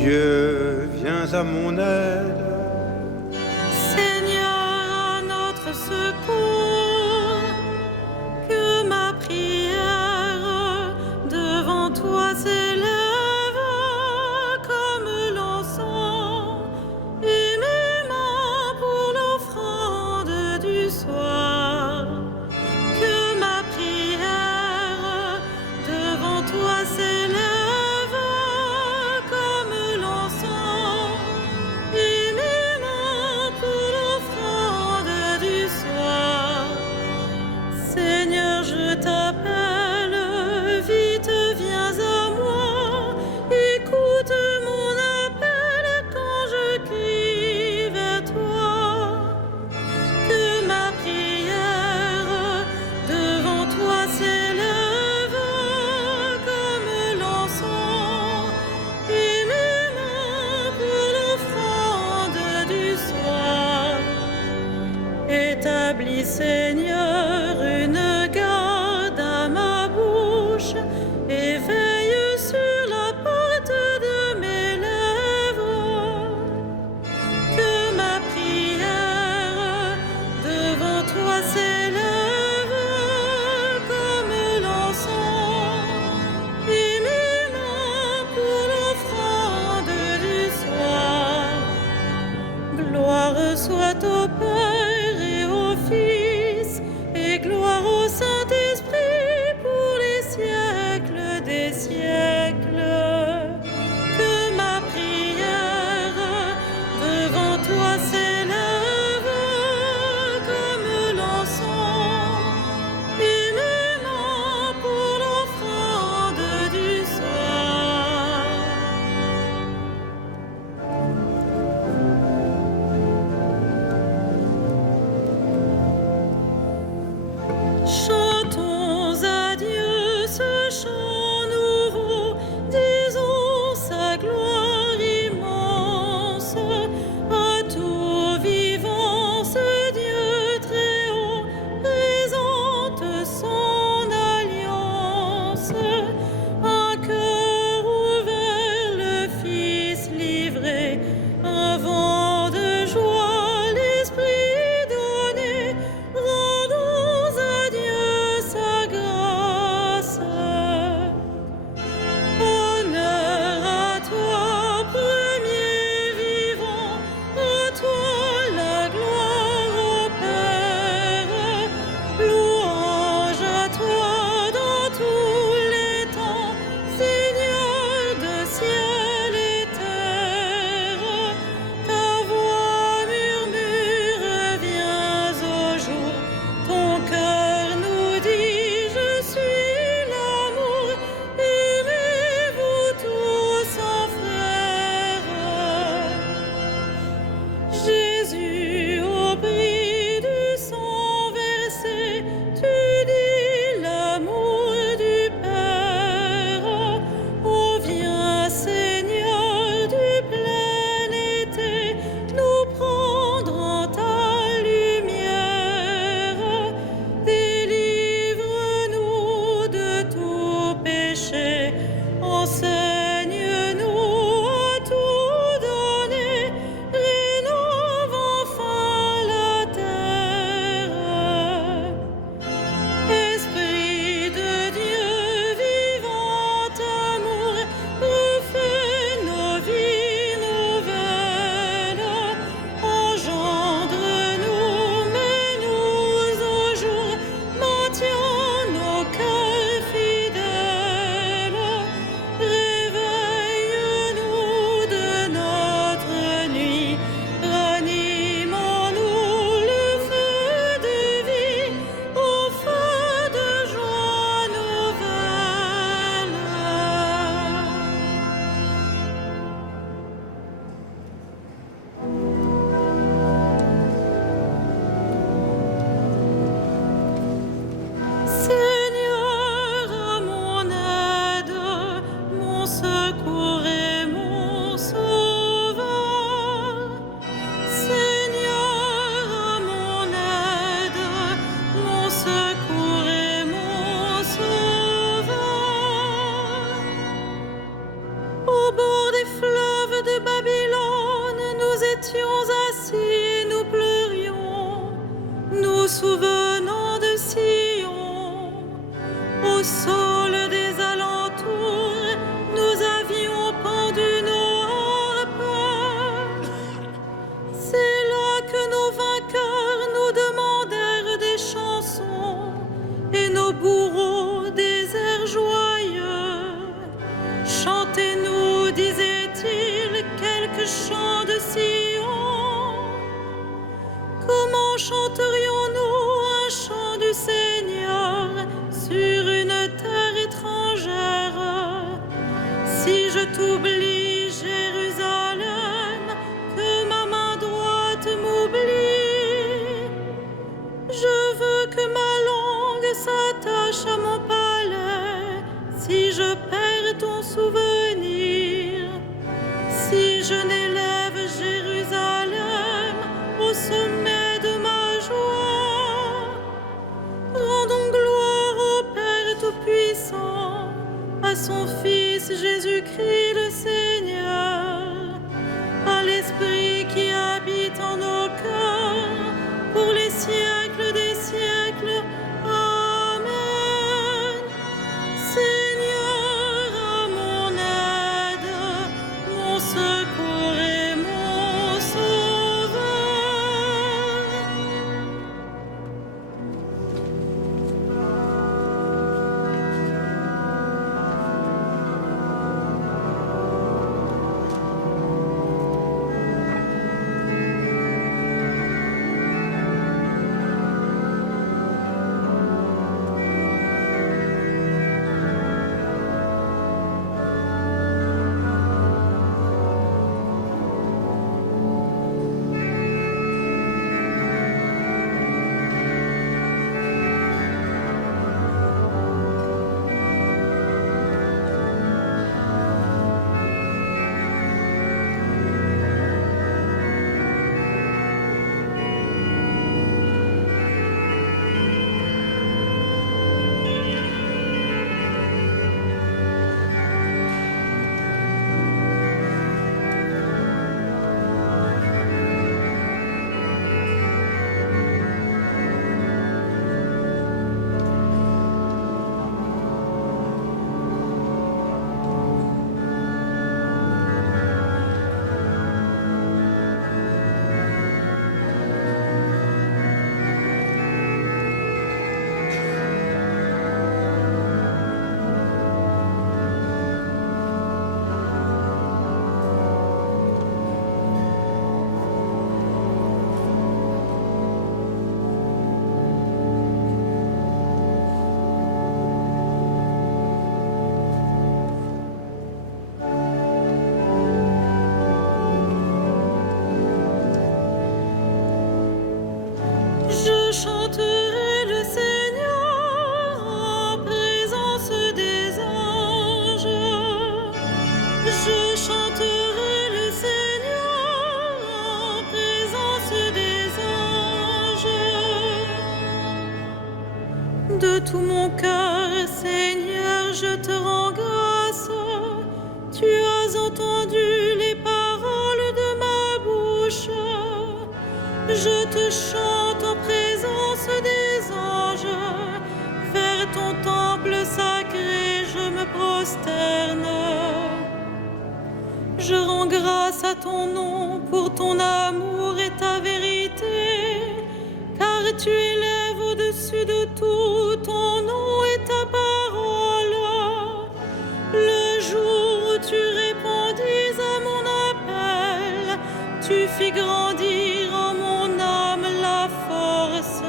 Dieu, viens à mon aide. Seigneur, à notre secours, que ma prière devant toi s'élève comme l'encens, et mes mains pour l'offrande du soir. Que ma prière devant toi s'élève comme l'encens, et mes mains pour l'offrande du soir. Seigneur, je t'appelle, vite viens à moi, écoute mon appel quand je crie vers toi. Que ma prière devant toi s'élève comme l'encens, et mes mains pour l'offrande du soir. Établis, Seigneur, une garde à ma bouche, et veille sur la porte de mes lèvres. Que ma prière devant toi s'élève comme l'encens, et mes mains pour l'offrande du soir. Gloire soit au Père et au Fils souvenons de Sion, au sol des alentours, nous avions pendu nos harpes. C'est là que nos vainqueurs nous demandèrent des chansons et nos bourreaux des airs joyeux. Chantez-nous, disait-il, quelques chants de Sion. Comment chanterions-nous un chant du Seigneur sur une terre étrangère? Si je t'oublie, Jérusalem, que ma main droite m'oublie, je veux que ma langue s'attache à mon palais, si je perds ton souvenir, si je n'élève Jérusalem au sommet de ma joie. Rendons gloire au Père Tout-Puissant, à son Fils Jésus-Christ le Seigneur, à l'Esprit qui habite en nos cœurs, pour les siècles des siècles. Amen. Seigneur, à mon aide, mon secours et mon sauveur. Je chanterai le Seigneur en présence des anges. Je chanterai le Seigneur en présence des anges. De tout mon cœur, Seigneur, je te rends grâce. Tu as entendu les paroles de ma bouche. Je te chante en présence des anges. Vers ton temple sacré, je me prosterne. Je rends grâce à ton nom pour ton amour et ta vérité, car tu élèves au-dessus de tout ton nom et ta parole. Le jour où tu répondis à mon appel, tu fis grandir en mon âme la force.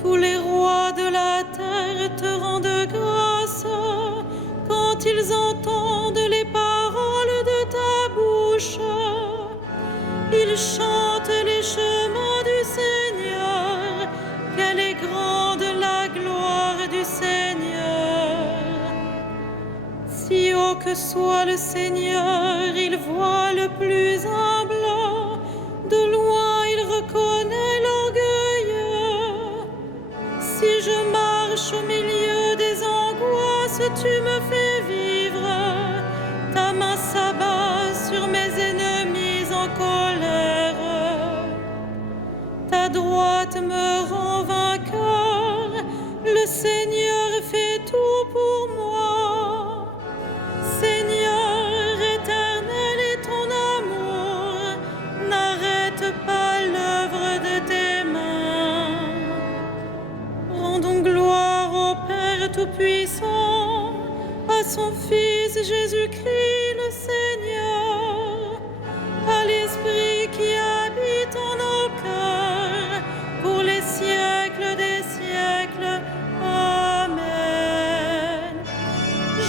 Tous les rois de la terre te rendent grâce quand ils entendent les paroles de ta bouche. Ils chantent les chemins du Seigneur. Quelle est grande la gloire du Seigneur. Si haut que soit le Seigneur, il voit le plus humble. De loin, il reconnaît l'orgueilleux. Si je marche au milieu des angoisses, tu me fais vivre. Ta main s'abat sur mes ennemis en colère. Ta droite droite me rend vainqueur. Le Seigneur fait tout pour moi. Seigneur éternel, et ton amour n'arrête pas l'œuvre de tes mains. Rendons gloire au Père Tout-Puissant, à son Fils Jésus-Christ le Seigneur, à l'Esprit qui habite en nos cœurs, pour les siècles des siècles. Amen.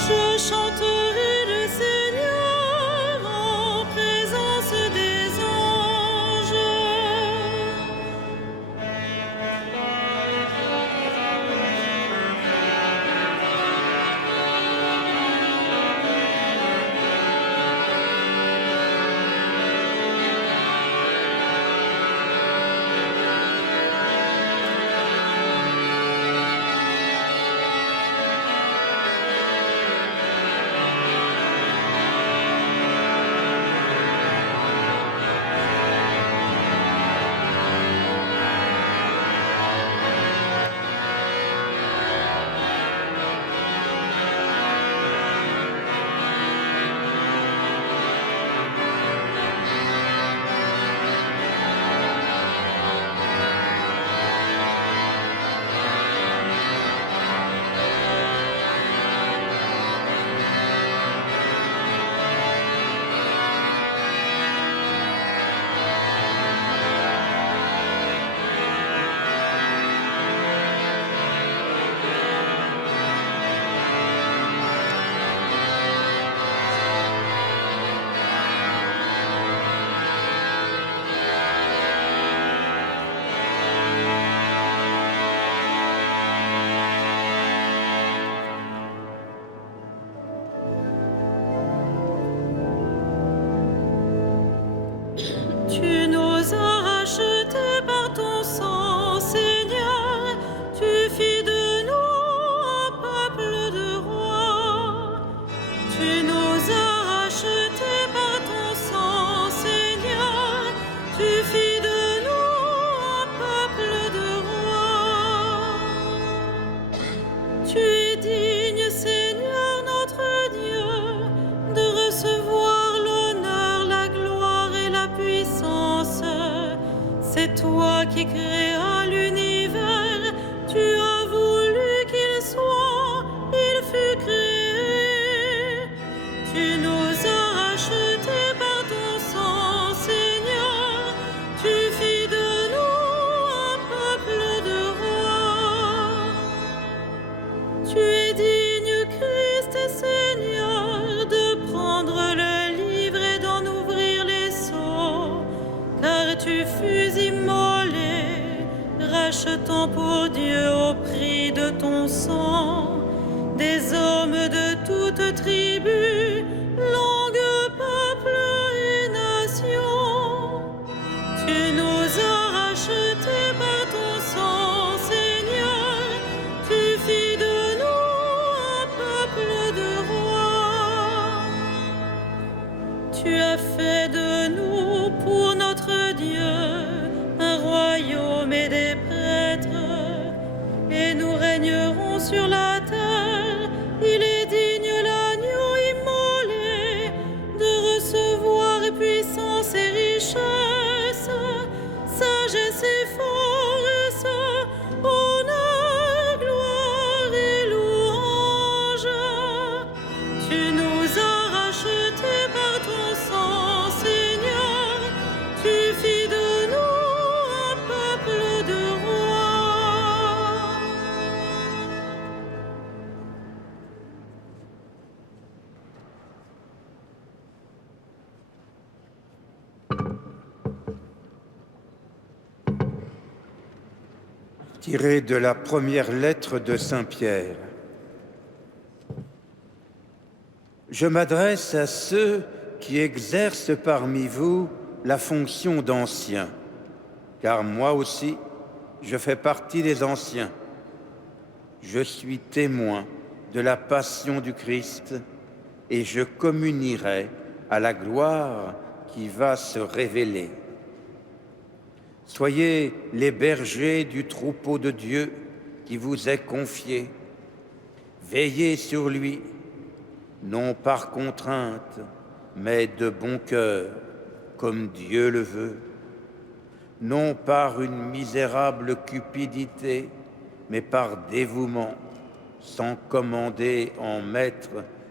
Je chanterai le Seigneur en présence des anges. Tu nous as rachetés par ton sang, Seigneur. Tu fis de nous un peuple de rois. Tu nous as rachetés par ton sang, Seigneur. Tu fis de nous un peuple de rois. Tu es digne, Seigneur notre Dieu, de recevoir l'honneur, la gloire et la puissance. C'est toi qui créas l'univers. Tu as voulu qu'il soit, il fut créé. Tu nous as rachetés par ton sang, Seigneur. Tu fis de nous un peuple de rois. Tu es digne, Christ et Seigneur, de prendre le livre et d'en ouvrir les sceaux, car tu fus immolé, rachetant pour Dieu au prix de ton sang des hommes de toute tribu, langue, peuple et nation. Tu nous as rachetés par ton sang, Seigneur. Tu fis de nous un peuple de rois. Tu as fait de nous pour notre Dieu un royaume et des prêtres, et nous régnerons sur la terre. Il est digne l'agneau immolé de recevoir puissance et richesse, sagesse et force, honneur, gloire et louange. Tu nous as rachetés par ton sang, Seigneur. Tu fis de nous un peuple de rois. Tiré de la première lettre de Saint Pierre. Je m'adresse à ceux qui exercent parmi vous la fonction d'anciens, car moi aussi, je fais partie des anciens. Je suis témoin de la passion du Christ et je communierai à la gloire qui va se révéler. Soyez les bergers du troupeau de Dieu qui vous est confié. Veillez sur lui, non par contrainte, mais de bon cœur, comme Dieu le veut, non par une misérable cupidité, mais par dévouement, sans commander en maître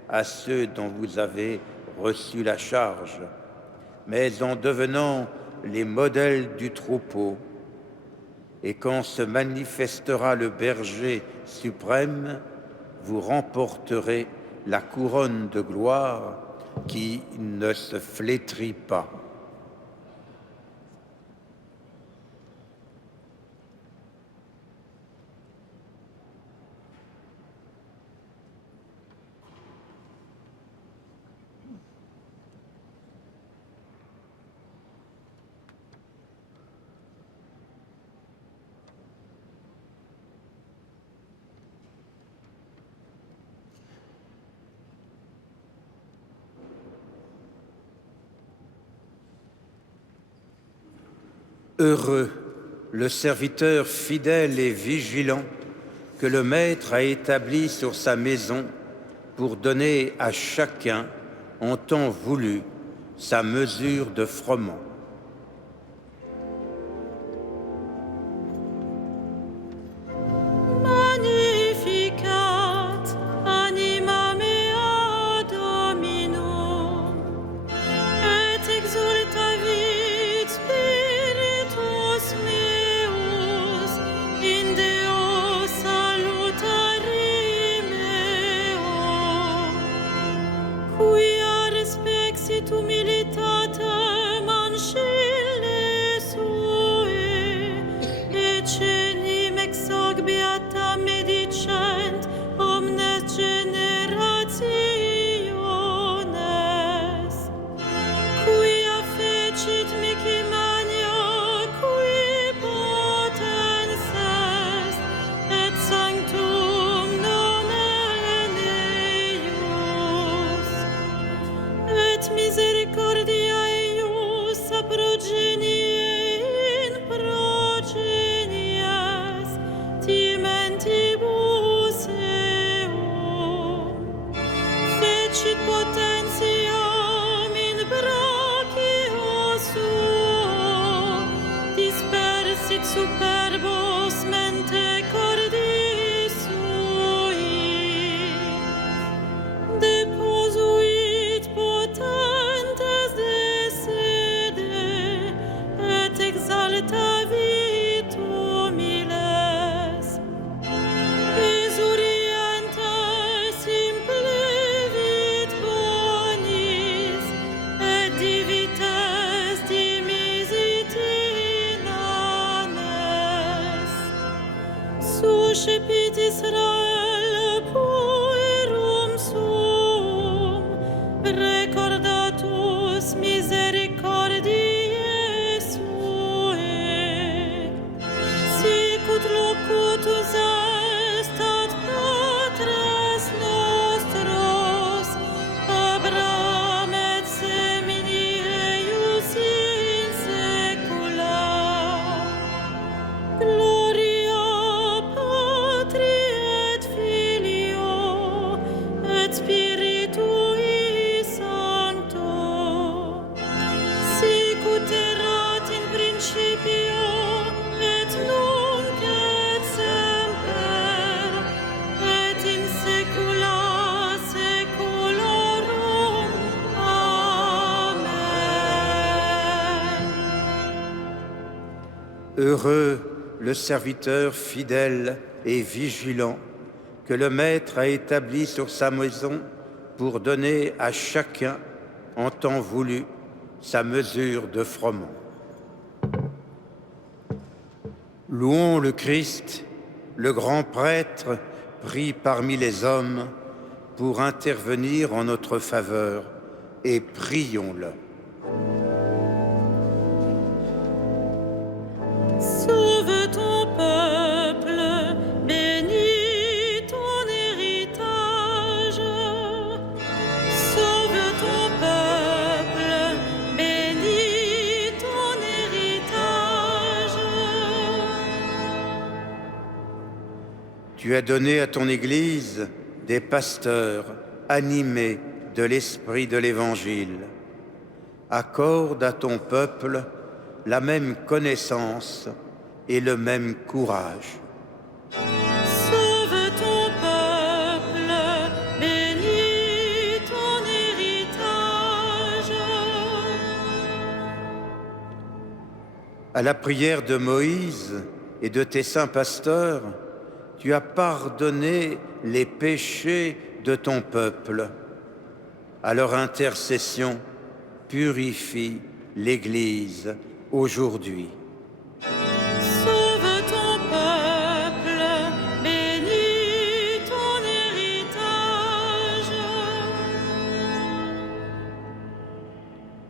à ceux dont vous avez reçu la charge, mais en devenant les modèles du troupeau. Et quand se manifestera le berger suprême, vous remporterez la couronne de gloire qui ne se flétrit pas. Heureux le serviteur fidèle et vigilant que le Maître a établi sur sa maison pour donner à chacun, en temps voulu, sa mesure de froment. Magnificat anima mea Domino, et exultavit spiritus meus in Deo salutari meo, quia respexit humilitatem ancille sue, et cenim ex hoc beata medicent omnes generationes, quia fecit mihi magna, qui potens est, et sanctum nomen eius, et misericordia eius a progenie in progenies timentibus eum, fecit potentiam in brachio suo, dispersit superbos mente cordis sui, deposuit potentes de sede, et exaltavit humiles, esurientes implevit bonis, et divites dimisit inanes, suscepit Israel puerum suum, recordatus misericordiae suae, sicut locutus est ad patres nostros, Abraham et semini eius in saecula. Gloria Patri et Filio et Spiritui Sancto, sicut erat in principio et nunc et semper et in saecula saeculorum. Amen. Heureux le serviteur fidèle et vigilant que le Maître a établi sur sa maison pour donner à chacun, en temps voulu, sa mesure de froment. Louons le Christ, le grand prêtre pris parmi les hommes pour intervenir en notre faveur, et prions-le. Sauve ton peuple, bénis ton héritage. Sauve ton peuple, bénis ton héritage. Tu as donné à ton Église des pasteurs animés de l'esprit de l'Évangile. Accorde à ton peuple la même connaissance et le même courage. Sauve ton peuple, bénis ton héritage. À la prière de Moïse et de tes saints pasteurs, tu as pardonné les péchés de ton peuple. À leur intercession, purifie l'Église aujourd'hui. Sauve ton peuple, bénis ton héritage.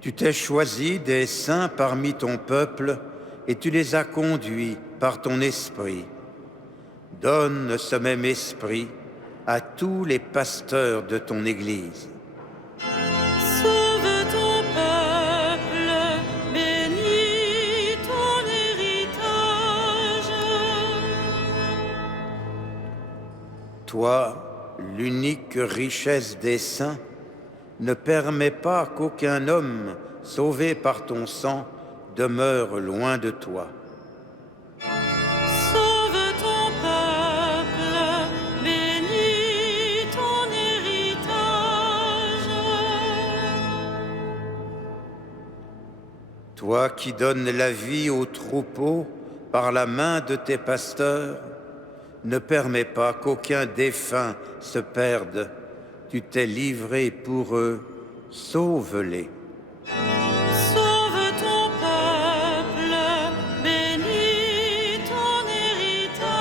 Tu t'es choisi des saints parmi ton peuple et tu les as conduits par ton esprit. Donne ce même esprit à tous les pasteurs de ton Église. Sauve ton peuple, bénis ton héritage. Toi, l'unique richesse des saints, ne permets pas qu'aucun homme sauvé par ton sang demeure loin de toi. Sauve ton peuple, bénis ton héritage. Toi qui donnes la vie aux troupeaux par la main de tes pasteurs, ne permets pas qu'aucun défunt se perde. Tu t'es livré pour eux, sauve-les. Sauve ton peuple, bénis ton héritage.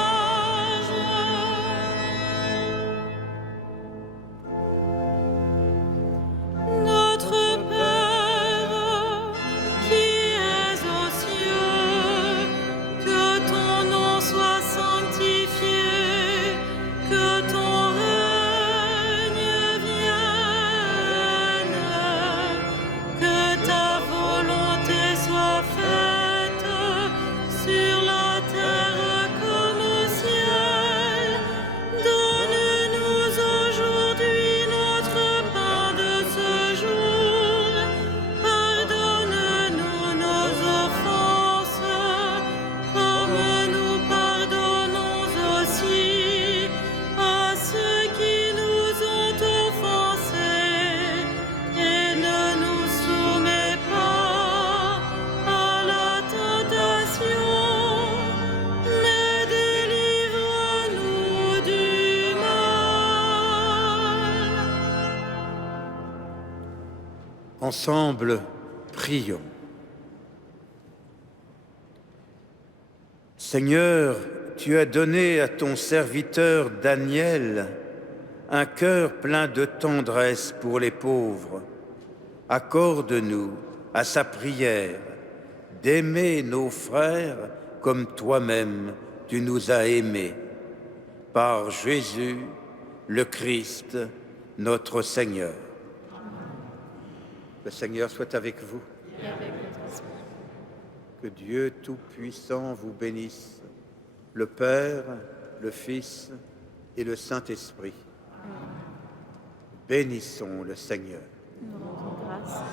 Notre Père, qui es aux cieux, que ton nom soit sanctifié, que ton règne vienne, que ta volonté soit faite sur la terre comme au ciel. Donne-nous aujourd'hui notre pain de ce jour. Pardonne-nous nos offenses, comme nous pardonnons aussi à ceux qui nous ont offensés. Et ne nous soumets pas à la tentation, mais délivre-nous du mal. Ensemble, prions. Seigneur, tu as donné à ton serviteur Daniel un cœur plein de tendresse pour les pauvres. Accorde-nous à sa prière d'aimer nos frères comme toi-même tu nous as aimés. Par Jésus, le Christ, notre Seigneur. Le Seigneur soit avec vous. Que Dieu Tout-Puissant vous bénisse, le Père, le Fils et le Saint-Esprit. Bénissons le Seigneur. Grâce.